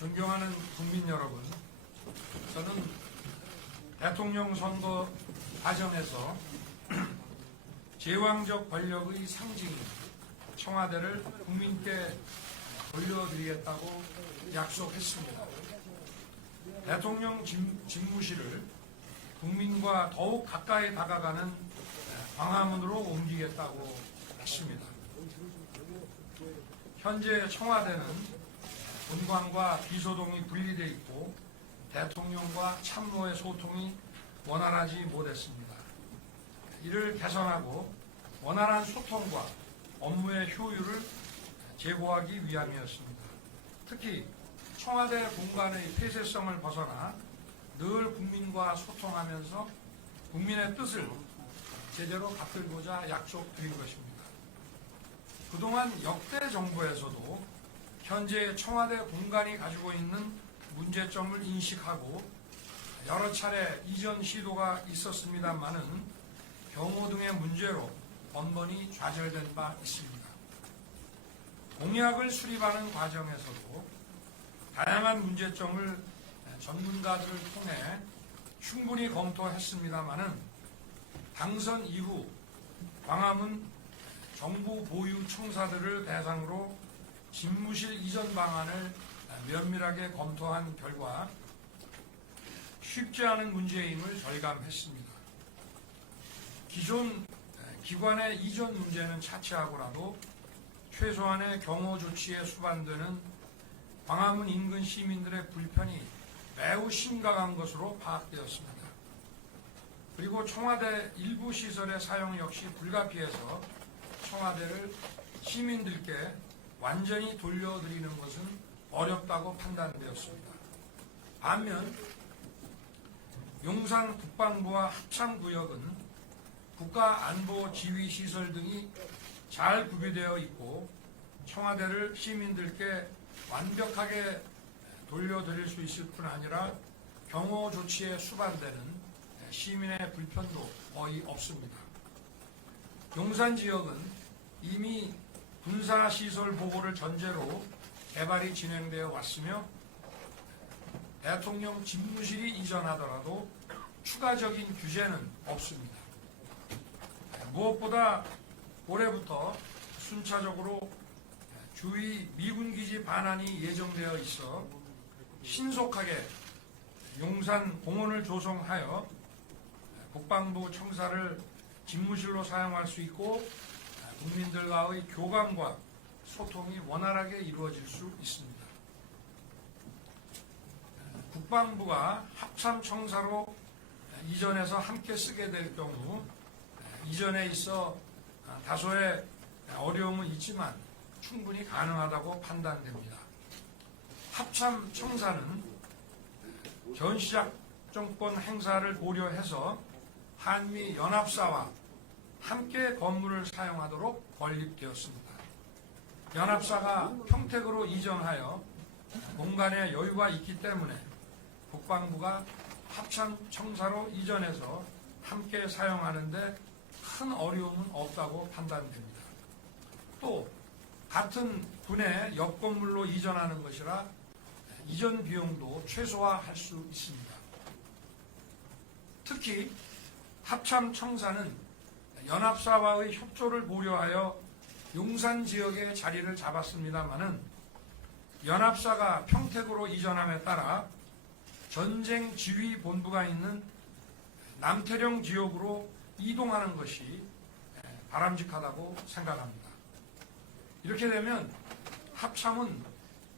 존경하는 국민 여러분, 저는 대통령 선거 과정에서 제왕적 권력의 상징인 청와대를 국민께 돌려드리겠다고 약속했습니다. 대통령 집무실을 국민과 더욱 가까이 다가가는 광화문으로 옮기겠다고 했습니다. 현재 청와대는 본관과 비서동이 분리되어 있고 대통령과 참모의 소통이 원활하지 못했습니다. 이를 개선하고 원활한 소통과 업무의 효율을 제고하기 위함이었습니다. 특히 청와대 공간의 폐쇄성을 벗어나 늘 국민과 소통하면서 국민의 뜻을 제대로 받들고자 약속드린 것입니다. 그동안 역대 정부에서도 현재 청와대 공간이 가지고 있는 문제점을 인식하고 여러 차례 이전 시도가 있었습니다마는 경호 등의 문제로 번번이 좌절된 바 있습니다. 공약을 수립하는 과정에서도 다양한 문제점을 전문가들을 통해 충분히 검토했습니다마는 당선 이후 광화문 정부 보유 청사들을 대상으로 집무실 이전 방안을 면밀하게 검토한 결과 쉽지 않은 문제임을 절감했습니다. 기존 기관의 이전 문제는 차치하고라도 최소한의 경호 조치에 수반되는 광화문 인근 시민들의 불편이 매우 심각한 것으로 파악되었습니다. 그리고 청와대 일부 시설의 사용 역시 불가피해서 청와대를 시민들께 완전히 돌려드리는 것은 어렵다고 판단되었습니다. 반면 용산 국방부와 합참구역은 국가안보지휘시설 등이 잘 구비되어 있고 청와대를 시민들께 완벽하게 돌려드릴 수 있을 뿐 아니라 경호 조치에 수반되는 시민의 불편도 거의 없습니다. 용산 지역은 이미 군사시설 보고를 전제로 개발이 진행되어 왔으며 대통령 집무실이 이전하더라도 추가적인 규제는 없습니다. 무엇보다 올해부터 순차적으로 주위 미군기지 반환이 예정되어 있어 신속하게 용산 공원을 조성하여 국방부 청사를 집무실로 사용할 수 있고 국민들과의 교감과 소통이 원활하게 이루어질 수 있습니다. 국방부가 합참청사로 이전해서 함께 쓰게 될 경우 이전에 있어 다소의 어려움은 있지만 충분히 가능하다고 판단됩니다. 합참청사는 전시작 정권 행사를 고려해서 한미 연합사와 함께 건물을 사용하도록 건립되었습니다. 연합사가 평택으로 이전하여 공간에 여유가 있기 때문에 국방부가 합참청사로 이전해서 함께 사용하는데 큰 어려움은 없다고 판단됩니다. 또 같은 분의 옆 건물로 이전하는 것이라 이전 비용도 최소화할 수 있습니다. 특히 합참청사는 연합사와의 협조를 고려하여 용산 지역에 자리를 잡았습니다마는 연합사가 평택으로 이전함에 따라 전쟁 지휘 본부가 있는 남태령 지역으로 이동하는 것이 바람직하다고 생각합니다. 이렇게 되면 합참은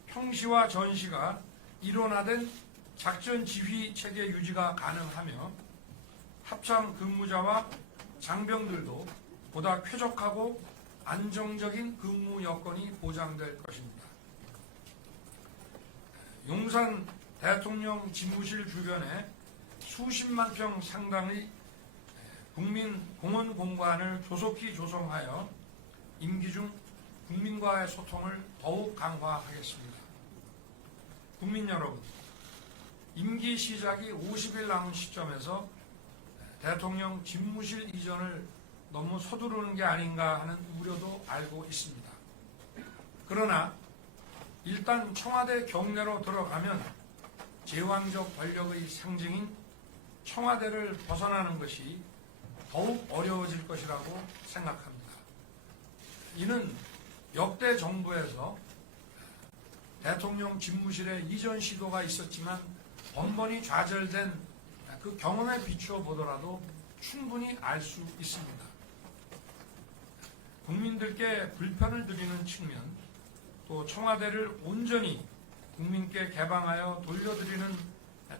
평시와 전시가 일원화된 작전 지휘 체계 유지가 가능하며 합참 근무자와 장병들도 보다 쾌적하고 안정적인 근무 여건이 보장될 것입니다. 용산 대통령 집무실 주변에 수십만 평 상당의 국민 공원 공간을 조속히 조성하여 임기 중 국민과의 소통을 더욱 강화하겠습니다. 국민 여러분, 임기 시작이 50일 남은 시점에서 대통령 집무실 이전을 너무 서두르는 게 아닌가 하는 우려도 알고 있습니다. 그러나 일단 청와대 경내로 들어가면 제왕적 권력의 상징인 청와대를 벗어나는 것이 더욱 어려워질 것이라고 생각합니다. 이는 역대 정부에서 대통령 집무실에 이전 시도가 있었지만 번번이 좌절된 그 경험에 비추어 보더라도 충분히 알 수 있습니다. 국민들께 불편을 드리는 측면, 또 청와대를 온전히 국민께 개방하여 돌려드리는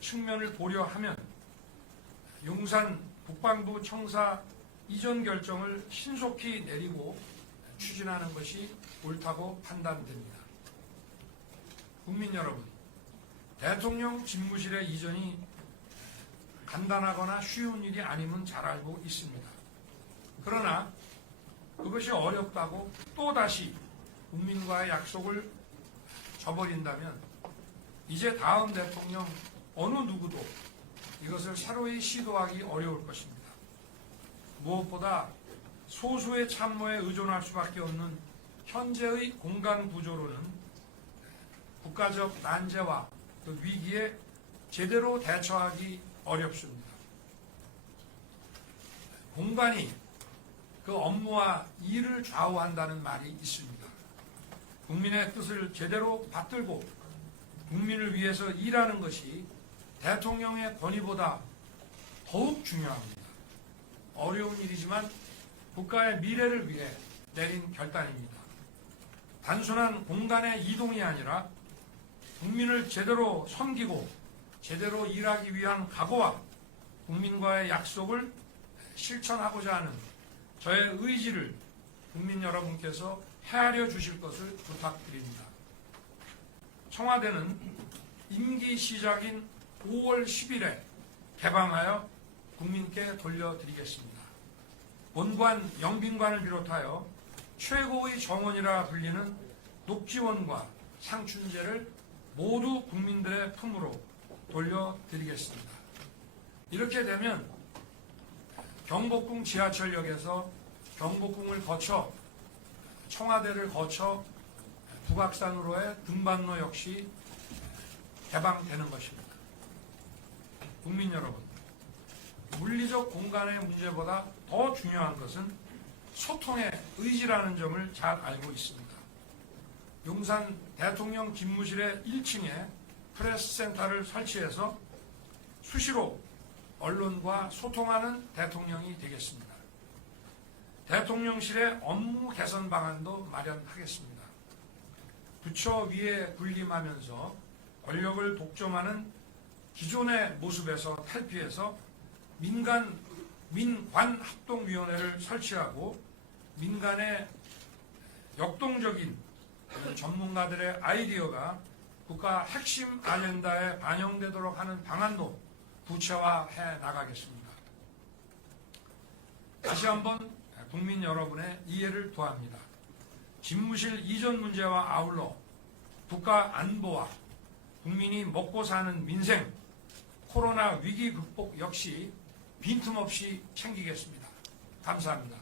측면을 보려 하면 용산 국방부 청사 이전 결정을 신속히 내리고 추진하는 것이 옳다고 판단됩니다. 국민 여러분, 대통령 집무실의 이전이 간단하거나 쉬운 일이 아님은 잘 알고 있습니다. 그러나 그것이 어렵다고 또다시 국민과의 약속을 저버린다면 이제 다음 대통령 어느 누구도 이것을 새로이 시도하기 어려울 것입니다. 무엇보다 소수의 참모에 의존할 수밖에 없는 현재의 공간 구조로는 국가적 난제와 그 위기에 제대로 대처하기 어렵습니다. 공간이 그 업무와 일을 좌우한다는 말이 있습니다. 국민의 뜻을 제대로 받들고 국민을 위해서 일하는 것이 대통령의 권위보다 더욱 중요합니다. 어려운 일이지만 국가의 미래를 위해 내린 결단입니다. 단순한 공간의 이동이 아니라 국민을 제대로 섬기고 제대로 일하기 위한 각오와 국민과의 약속을 실천하고자 하는 저의 의지를 국민 여러분께서 헤아려 주실 것을 부탁드립니다. 청와대는 임기 시작인 5월 10일에 개방하여 국민께 돌려드리겠습니다. 본관, 영빈관을 비롯하여 최고의 정원이라 불리는 녹지원과 상춘제를 모두 국민들의 품으로 돌려드리겠습니다. 이렇게 되면 경복궁 지하철역에서 경복궁을 거쳐 청와대를 거쳐 북악산으로의 등반로 역시 개방되는 것입니다. 국민 여러분, 물리적 공간의 문제보다 더 중요한 것은 소통의 의지라는 점을 잘 알고 있습니다. 용산 대통령 집무실의 1층에 프레스센터를 설치해서 수시로 언론과 소통하는 대통령이 되겠습니다. 대통령실의 업무 개선 방안도 마련하겠습니다. 부처 위에 군림하면서 권력을 독점하는 기존의 모습에서 탈피해서 민관합동위원회를 설치하고 민간의 역동적인 전문가들의 아이디어가 국가 핵심 아젠다에 반영되도록 하는 방안도 구체화해 나가겠습니다. 다시 한번 국민 여러분의 이해를 구합니다. 집무실 이전 문제와 아울러 국가 안보와 국민이 먹고 사는 민생, 코로나 위기 극복 역시 빈틈없이 챙기겠습니다. 감사합니다.